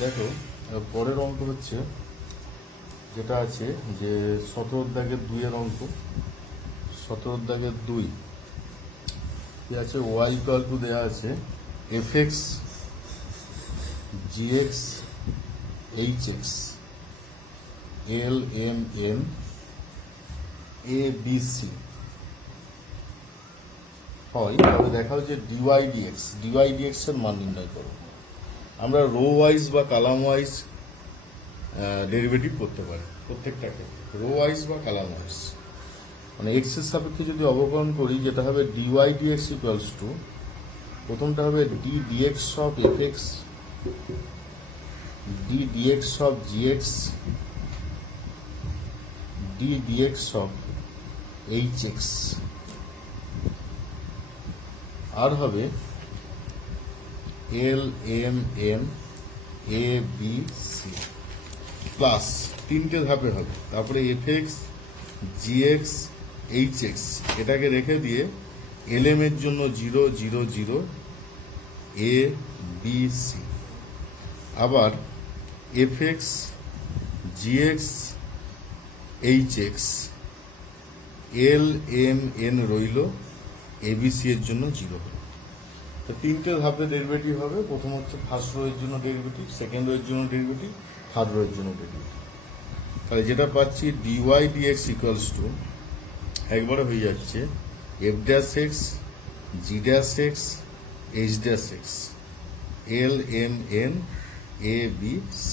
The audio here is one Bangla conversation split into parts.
দেখো পরের অঙ্ক হচ্ছে যেটা আছে যে 17 দাগের 2 এর অঙ্ক। 17 দাগের 2 কি আছে, y ইকুয়াল টু দেয়া আছে fx gx hx l m n a b c হয়, তবে দেখাও যে dy dx এর মান নির্ণয় করো। আমরা রো ওয়াইজ বা কলাম ওয়াইজ ডেরিভেটিভ করতে পারি প্রত্যেকটাকে, রো ওয়াইজ বা কলাম ওয়াইজ। মানে এক্স এর সাপেক্ষে যদি অবকলন করি, যেটা হবে dy dx ইকুয়ালস টু, প্রথমটা হবে d dx of fx d dx of gx d dx of hx, আর হবে l m n a b c plus তিনটে ধাপে হবে, তারপরে fx gx hx এটাকে রেখে দিয়ে lm এর জন্য 0 0 0 a b c, আবার fx gx hx l m n রইল, abc এর জন্য 0 হলো। তো তিনটে ধাপে ডেরিভেটিভ হবে। প্রথম হচ্ছে ফার্স্ট রো এর জন্য ডেরিভেটিভ, সেকেন্ড রো এর জন্য ডেরিভেটিভ, থার্ড রো এর জন্য ডেরিভেটিভ। তাহলে যেটা পাচ্ছি dy dx ইকুয়ালস টু একবারে হয়ে যাচ্ছে f dash x g dash x h dash x l m n a b c।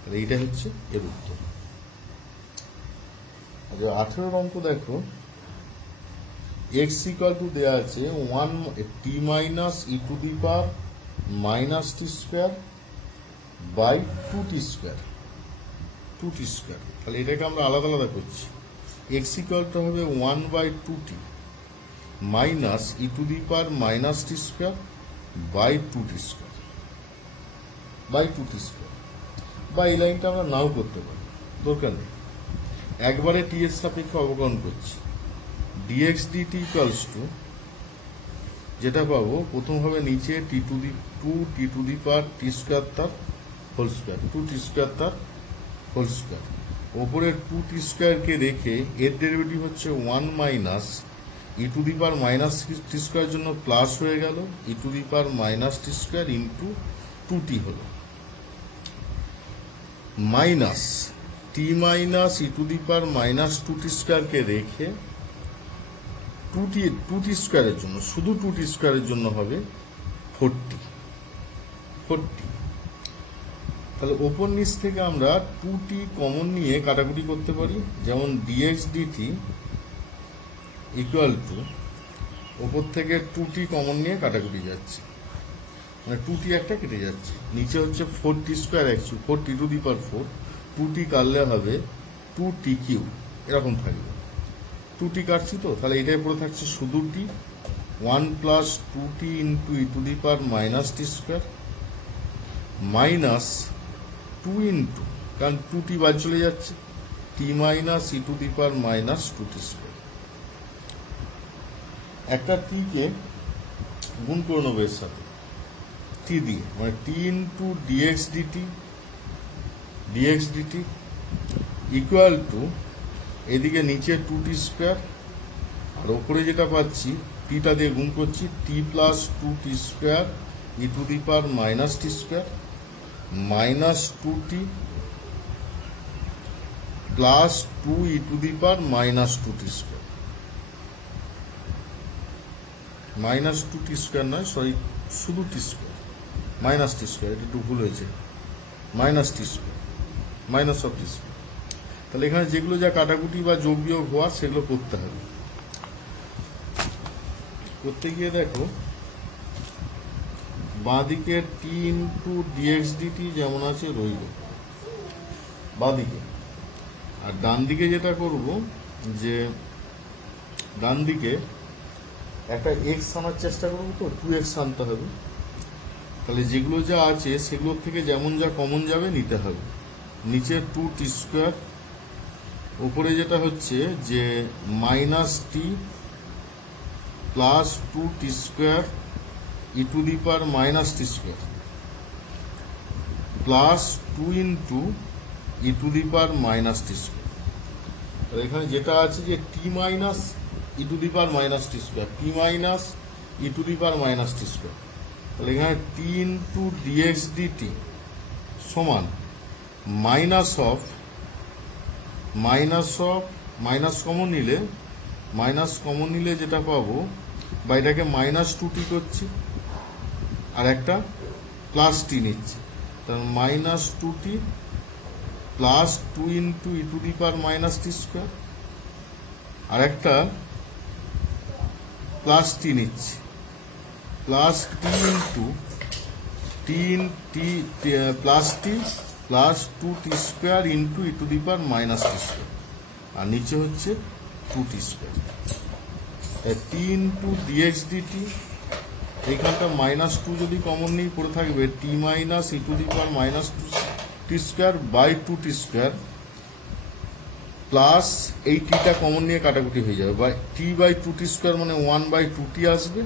তাহলে এইটা হচ্ছে এর উত্তর। 18 অঙ্ক দেখো, x ইকুয়াল টু দেওয়া আছে 1 t minus e to the power minus T square by 2t square. তাহলে এটাকে আমরা আলাদা আলাদা করছি। x ইকুয়াল টু হবে 1 by 2t minus e to the power minus T square by 2t square বা এই লাইনটা আমরা নাও করতে পারি, দরকার নেই। একবারে টি এর সাপেক্ষে অবকলন করছি। dx dt ইকুয়ালস টু যেটা পাবো, প্রথম হবে নিচে t to the power T square তার হোল স্কোয়ার, 2t স্কোয়ার তার হোল স্কোয়ার, ওপরে 2t স্কোয়ারকে রেখে এর ডেরিভেটিভ হচ্ছে 1 minus E to the power minus T square জন্য প্লাস হয়ে গেল E to the power minus T square into 2t হলো, minus T minus E to the power minus 2t স্কোয়ারকে রেখে 2t স্কোয়ারের জন্য, শুধু 2t স্কোয়ারের জন্য হবে 40। তাহলে ওপর নিচ থেকে আমরা 2t কমন নিয়ে কাটাকুটি করতে পারি। যেমন dx dt ইকুয়াল টু, ওপর থেকে 2t কমন নিয়ে কাটাকুটি যাচ্ছে, মানে 2t একটা কেটে যাচ্ছে, নিচে হচ্ছে 4t square x, 4t two the power 4, 2t কাটলে হবে 2t কিউব, এরকম থাকবে। 2t কাটছি তো, তাহলে এটাই পড়ে থাকছে শুধু t, 1 plus 2t into E to the power minus T square minus 2 into, কারণ 2t বাদ চলে যাচ্ছে, t minus E to the power minus 2t square. একটা t কে গুণ করে নেবো এর সাথে t দিয়ে, মানে t into dx dt equal to, এদিকে নিচে 2t স্কোয়ার, আর ওপরে যেটা পাচ্ছি টিটা দিয়ে গুণ করছি, t plus 2t square E to the power minus T square minus 2t plus 2 E to the power minus 2t square, minus 2t square নয়, সরি, শুধু টি স্কোয়ার, মাইনাস টি স্কোয়ার, এটা একটু ভুল হয়েছে, minus T square, minus of T square. তাহলে এখানে যেগুলো যা কাটাকুটি বা যোগ বিয়োগ হওয়ার সেগুলো করতে হবে। করতে গিয়ে দেখো, বাঁদিকে t ইন্টু dx dt যেমন আছে রইল বাঁদিকে, আর ডান দিকে যেটা করব, যে ডান দিকে একটা x আনার চেষ্টা করবো, তো 2x আনতে হবে। তাহলে যেগুলো যা আছে সেগুলোর থেকে যেমন যা কমন যাবে নিতে হবে। নিচে 2t স্কোয়ার, উপরে যেটা হচ্ছে যে minus T plus 2t square E to the power minus T square plus 2 into E to the power minus T square. এখানে যেটা আছে যে T minus E to the power minus T square, T minus E to the power minus T square. তাহলে এখানে টি ইন্টু ডিএক্স ডিটি সমান মাইনাস অফ মাইনাস কমন নিলে যেটা পাবো, বা এটাকে মাইনাস 2t করছি আর একটা প্লাস টি নিচ্ছি, তাহলে minus 2t plus 2 into E to the power minus T square আর একটা প্লাস টি নিচ্ছি, plus T into plus T plus 2t square into E to the power minus T square, আর নিচে হচ্ছে 2t square. T into DX DT, এইখানটা মাইনাস 2 যদি কমন নিই পড়ে থাকবে T minus E to the power minus T square by 2t square, plus এই টিটা কমন নিয়ে কাটাকুটি হয়ে যাবে, by T by 2t square মানে 1/2t আসবে,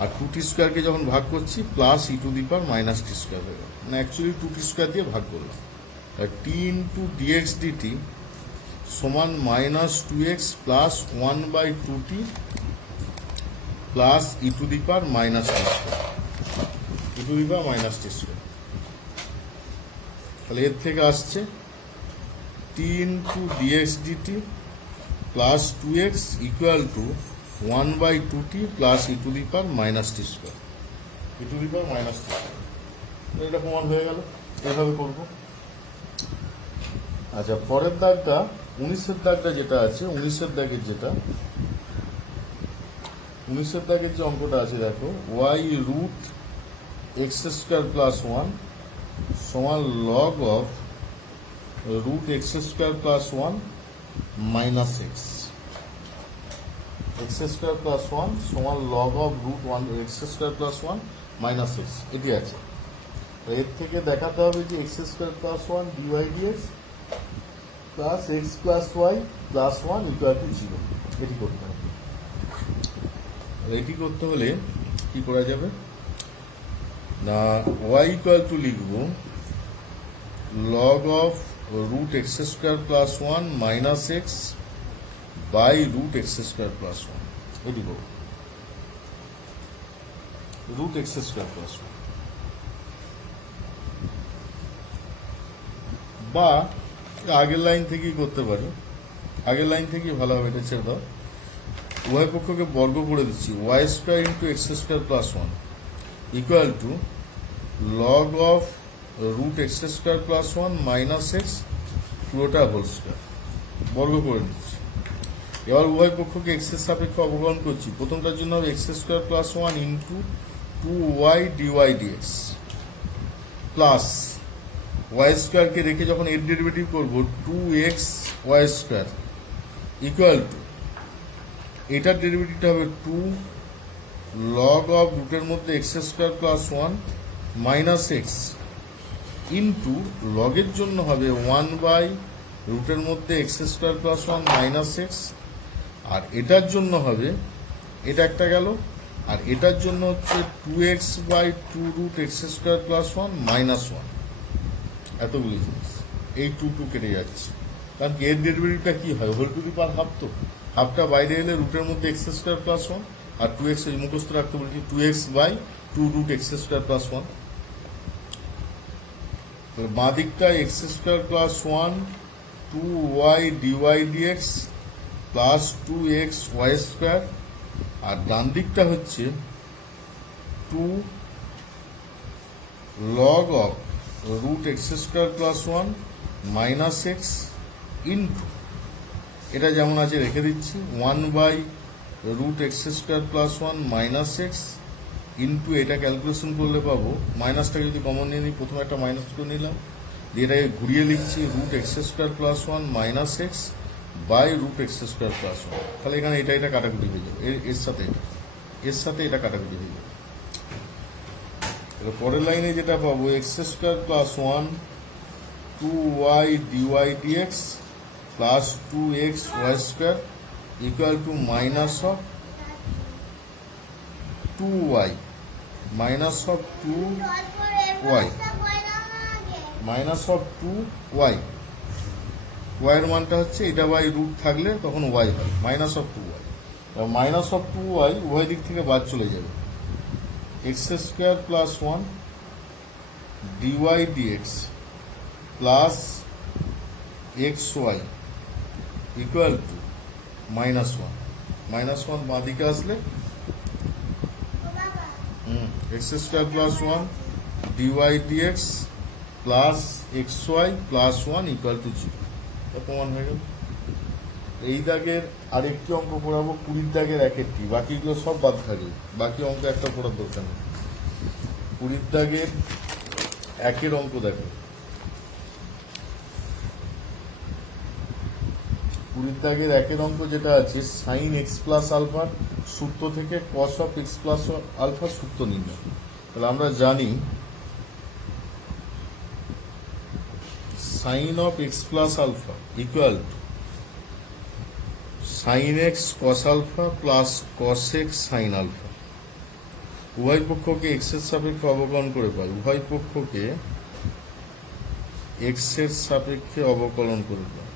আর 2t স্কোয়ারকে যখন ভাগ করছি plus E to the power minus T square হয়ে গেল, মানে অ্যাকচুয়ালি 2t স্কোয়ার দিয়ে ভাগ করলাম। টি ইন্টু ডিএক্স ডিটি সমান minus 2x plus 1/2t plus E to the power minus T square, তাহলে এর থেকে আসছে T into DX DT plus 2x equal to 1/2t plus E to the power minus T square, এটা প্রমাণ হয়ে গেল। এভাবে করব। আচ্ছা, পরের দাগটা 19-এর দাগটা যেটা আছে, 19-এর দাগের যে অঙ্কটা আছে দেখো, y root x square plus 1 সমান log of root x square plus 1 minus x square plus 1 সমান log of root x square plus 1 minus x, এটি আছে। এর থেকে দেখাতে হবে যে x square plus 1 dy dx plus x plus y plus 1 equal to 0। এটি করতে হবে। এটি করতে হলে কি করা যাবে না, y ইকুয়াল টু লিখব log of root x square plus 1 minus x by root x square plus 1। এটি করব রুট এক্স স্কোয়ার প্লাস 1, বা আগের লাইন থেকেই করতে পারি, আগের লাইন থেকেই ভালো হবে, এটা ছেড়ে দাও। উভয় পক্ষকে বর্গ করে দিচ্ছি, y square into x square plus 1 equal to log of root x square plus 1 minus x পুরোটা হোল স্কোয়ার, বর্গ করে দিচ্ছি। এবার উভয় পক্ষকে এক্স এর সাপেক্ষে অবকলন করছি। প্রথমটার জন্য হবে X square plus 1 into 2y dy dx plus Y স্কোয়ারকে রেখে যখন এর ডেরিভেটিভ করবো 2x Y square equal two, এটার ডেরিভেটিভটা হবে 2 লগ অফ রুটের মধ্যে X square plus 1 minus X into লগের জন্য হবে 1 বাই রুটের মধ্যে X square plus 1 minus X, আর এটার জন্য হবে, এটা একটা গেল, আর এটার জন্য হচ্ছে 2x by 2 root x square plus 1 minus 1। এতগুলি জিনিস, এই 2 কেটে যাচ্ছে, কারণ এর ডেরিভেটিভটা কি হয়, whole to the power half, তো হাফটা বাইরে এলে রুটের মধ্যে এক্স স্কোয়ার প্লাস 1 আর 2x মুখস্থ রাখতে বলছি 2x by 2 root x square plus 1। বাঁ দিকটা X square plus 1 2y dy dx plus 2x Y square, আর ডান দিকটা হচ্ছে 2 log of root x square plus 1 minus X into, এটা যেমন আছে রেখে দিচ্ছি 1 by root x square plus 1 minus X into, এটা ক্যালকুলেশন করলে পাবো, মাইনাসটা যদি কমন নিয়ে নিই, প্রথমে একটা মাইনাস করে নিলাম, দিয়ে এটাকে ঘুরিয়ে লিখছি root x square plus 1 minus x by root x square plus 1। তাহলে এখানে এটা কাটাকুটি হয়ে যাবে, এর সাথে এটা কাটাকুটি হয়ে যাবে। পরের লাইনে যেটা পাবো x square plus 1 2y dy dx plus 2x Y square equal to minus of 2y minus of 2y minus of 2y, y এর মানটা হচ্ছে এটা বাই রুট থাকলে তখন y হয় minus of 2y। Minus of 2y উভয় দিক থেকে বাদ চলে যাবে, x square plus 1 dy dx plus xy equal to -1 বাঁ দিকে আসলে x square plus 1 dy dx plus xy plus 1 equal to 0। প্রমাণ হয়ে গেল। এই দাগের আরেকটি অঙ্ক পড়াবো 20 দাগের একেরটি, বাকিগুলো সব বাদ থাকবে, বাকি অঙ্ক একটা পড়ার দরকার নেই। 20 দাগের একের অঙ্ক দেখো, 20 দাগের একের অঙ্ক যেটা আছে সাইন এক্স প্লাস আলফা সূত্র থেকে cos of x plus alpha সূত্র নির্ণয়। তাহলে আমরা জানি sine of x plus alpha equal to sine x cos alpha plus cos x sine alpha. উভয় পক্ষকে এক্স এর সাপেক্ষে অবকলন করে পাই, উভয় পক্ষকে এক্স এর সাপেক্ষে অবকলন করে পাই।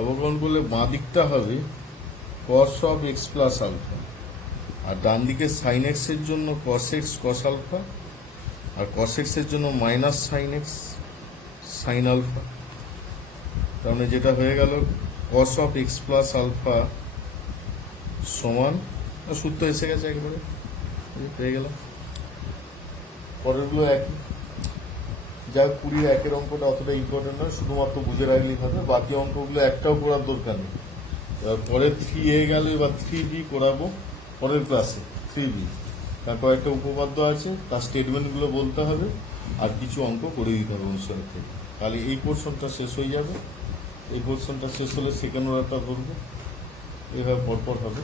অবকলন করলে বাঁ দিকটা হবে cos of x plus alpha, আর ডান দিকে সাইন এক্স এর জন্য কস এক্স কস আলফা, আর কস এক্স এর জন্য minus sine X sine alpha. তাহলে যেটা হয়ে গেল cos of x plus alpha সমান, সূত্র এসে গেছে একেবারে পেয়ে গেলাম। পরেরগুলো একই, যা 20 একের অঙ্কটা অতটা ইম্পর্টেন্ট নয়, শুধুমাত্র বুঝে রাখলেই হবে, বাকি অঙ্কগুলো একটাও করার দরকার নেই। পরে 3A গেল, এবার 3B করাবো পরের ক্লাসে। 3B তার কয়েকটা উপপাদ্য আছে, তার স্টেটমেন্টগুলো বলতে হবে, আর কিছু অঙ্ক করে দিতে হবে অনুসারে থেকে। তাহলে এই পোর্শনটা শেষ হয়ে যাবে। এই পোর্শনটা শেষ হলে সেকেন্ড অর্ডারটা করবো, এইভাবে পরপর হবে।